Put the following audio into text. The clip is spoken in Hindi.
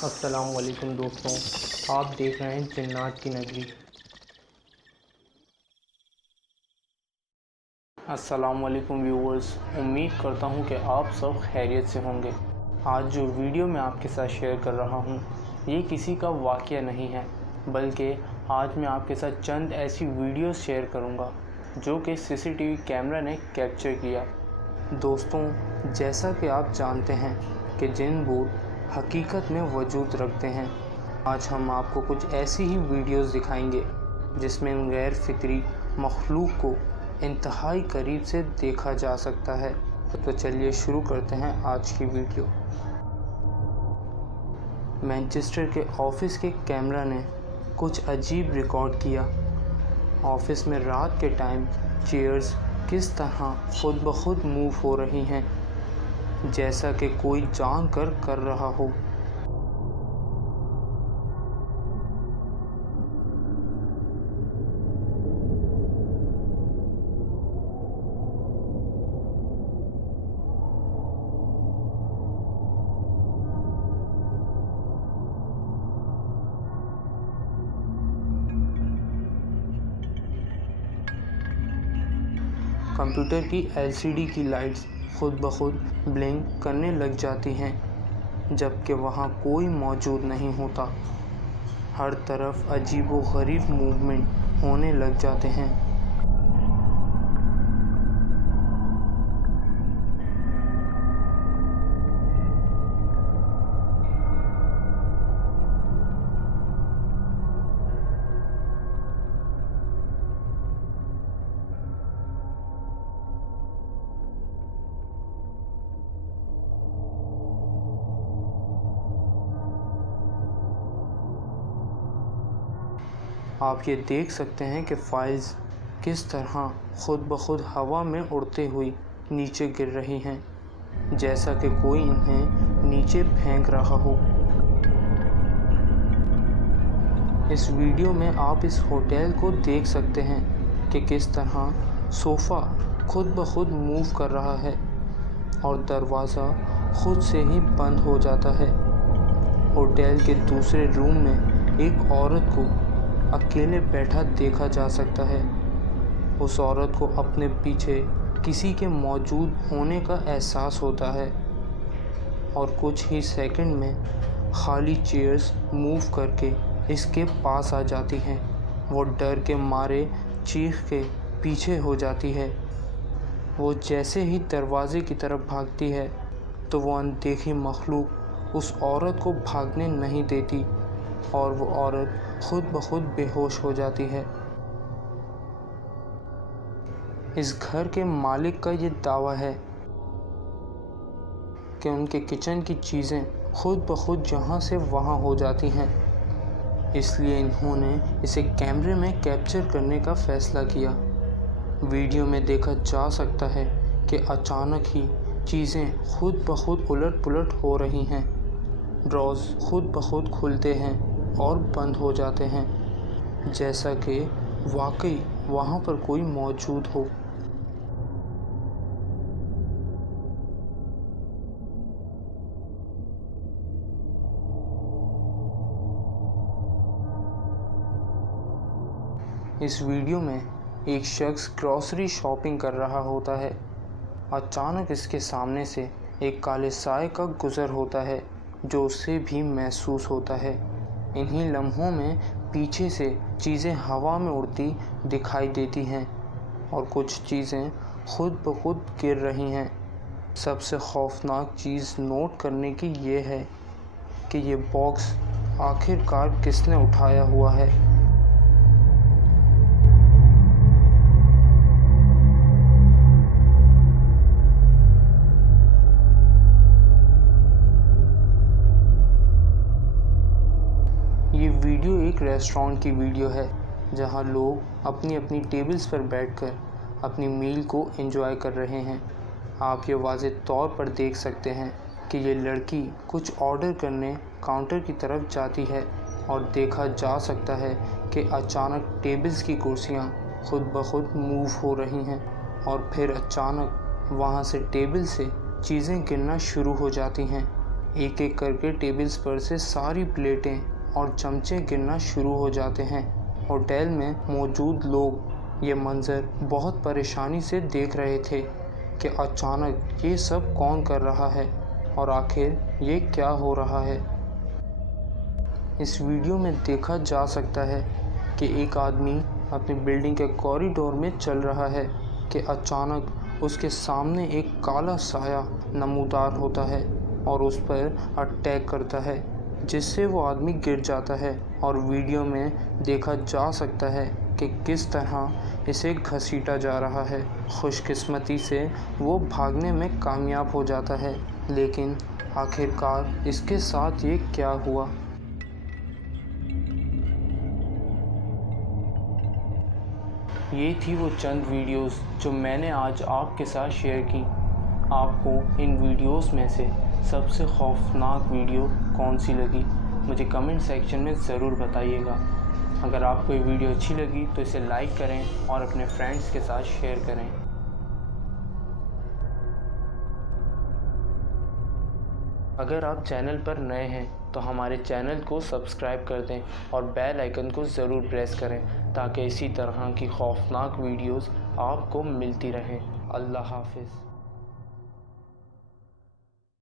अस्सलाम वालेकुम दोस्तों, आप देख रहे हैं जन्नत की नगरी। अस्सलाम वालेकुम व्यूअर्स, उम्मीद करता हूं कि आप सब खैरियत से होंगे। आज जो वीडियो मैं आपके साथ शेयर कर रहा हूं, ये किसी का वाक़या नहीं है, बल्कि आज मैं आपके साथ चंद ऐसी वीडियोस शेयर करूंगा जो कि सीसीटीवी कैमरा ने कैप्चर किया। दोस्तों, जैसा कि आप जानते हैं कि जिन भूत हकीकत में वजूद रखते हैं, आज हम आपको कुछ ऐसी ही वीडियोस दिखाएंगे जिसमें गैर फितरी मखलूक को इंतहाई करीब से देखा जा सकता है। तो चलिए शुरू करते हैं आज की वीडियो। मैनचेस्टर के ऑफिस के कैमरा ने कुछ अजीब रिकॉर्ड किया। ऑफिस में रात के टाइम चेयर्स किस तरह खुद ब खुद मूव हो रही हैं, जैसा कि कोई जानकर कर रहा हो। कंप्यूटर की एलसीडी की लाइट्स खुद ब खुद ब्लिंक करने लग जाती हैं, जबकि वहाँ कोई मौजूद नहीं होता। हर तरफ अजीबो-गरीब मूवमेंट होने लग जाते हैं। आप ये देख सकते हैं कि फाइल्स किस तरह खुद ब खुद हवा में उड़ते हुई नीचे गिर रही हैं, जैसा कि कोई इन्हें नीचे फेंक रहा हो। इस वीडियो में आप इस होटल को देख सकते हैं कि किस तरह सोफ़ा खुद ब खुद मूव कर रहा है और दरवाज़ा खुद से ही बंद हो जाता है। होटल के दूसरे रूम में एक औरत को अकेले बैठा देखा जा सकता है। उस औरत को अपने पीछे किसी के मौजूद होने का एहसास होता है और कुछ ही सेकंड में खाली चेयर्स मूव करके इसके पास आ जाती हैं। वो डर के मारे चीख के पीछे हो जाती है। वो जैसे ही दरवाजे की तरफ भागती है तो वो अनदेखी मखलूक उस औरत को भागने नहीं देती और वो औरत खुद ब खुद बेहोश हो जाती है। इस घर के मालिक का ये दावा है कि उनके किचन की चीज़ें खुद ब खुद यहाँ से वहाँ हो जाती हैं, इसलिए इन्होंने इसे कैमरे में कैप्चर करने का फ़ैसला किया। वीडियो में देखा जा सकता है कि अचानक ही चीज़ें खुद ब खुद उलट पुलट हो रही हैं। ड्रॉज़ खुद ब खुद खुलते हैं और बंद हो जाते हैं, जैसा कि वाकई वहाँ पर कोई मौजूद हो। इस वीडियो में एक शख्स ग्रॉसरी शॉपिंग कर रहा होता है। अचानक इसके सामने से एक काले साए का गुज़र होता है जो उसे भी महसूस होता है। इन्हीं लम्हों में पीछे से चीज़ें हवा में उड़ती दिखाई देती हैं और कुछ चीज़ें खुद ब खुद गिर रही हैं। सबसे खौफनाक चीज़ नोट करने की ये है कि ये बॉक्स आखिरकार किसने उठाया हुआ है। ये वीडियो एक रेस्टोरेंट की वीडियो है जहां लोग अपनी अपनी टेबल्स पर बैठकर अपनी मील को एंजॉय कर रहे हैं। आप ये वाज़ेह तौर पर देख सकते हैं कि ये लड़की कुछ ऑर्डर करने काउंटर की तरफ जाती है और देखा जा सकता है कि अचानक टेबल्स की कुर्सियां खुद ब खुद मूव हो रही हैं और फिर अचानक वहां से टेबल से चीज़ें गिरना शुरू हो जाती हैं। एक एक करके टेबल्स पर से सारी प्लेटें और चमचे गिरना शुरू हो जाते हैं। होटल में मौजूद लोग ये मंज़र बहुत परेशानी से देख रहे थे कि अचानक ये सब कौन कर रहा है और आखिर ये क्या हो रहा है। इस वीडियो में देखा जा सकता है कि एक आदमी अपनी बिल्डिंग के कॉरिडोर में चल रहा है कि अचानक उसके सामने एक काला साया नमूदार होता है और उस पर अटैक करता है, जिससे वो आदमी गिर जाता है। और वीडियो में देखा जा सकता है कि किस तरह इसे घसीटा जा रहा है। खुशकिस्मती से वो भागने में कामयाब हो जाता है, लेकिन आखिरकार इसके साथ ये क्या हुआ। ये थी वो चंद वीडियोस जो मैंने आज आपके साथ शेयर की। आपको इन वीडियोस में से सबसे खौफनाक वीडियो कौन सी लगी, मुझे कमेंट सेक्शन में ज़रूर बताइएगा। अगर आपको ये वीडियो अच्छी लगी तो इसे लाइक करें और अपने फ्रेंड्स के साथ शेयर करें। अगर आप चैनल पर नए हैं तो हमारे चैनल को सब्सक्राइब कर दें और बेल आइकन को ज़रूर प्रेस करें ताकि इसी तरह की खौफनाक वीडियोस आपको मिलती रहें। अल्लाह हाफ़िज़।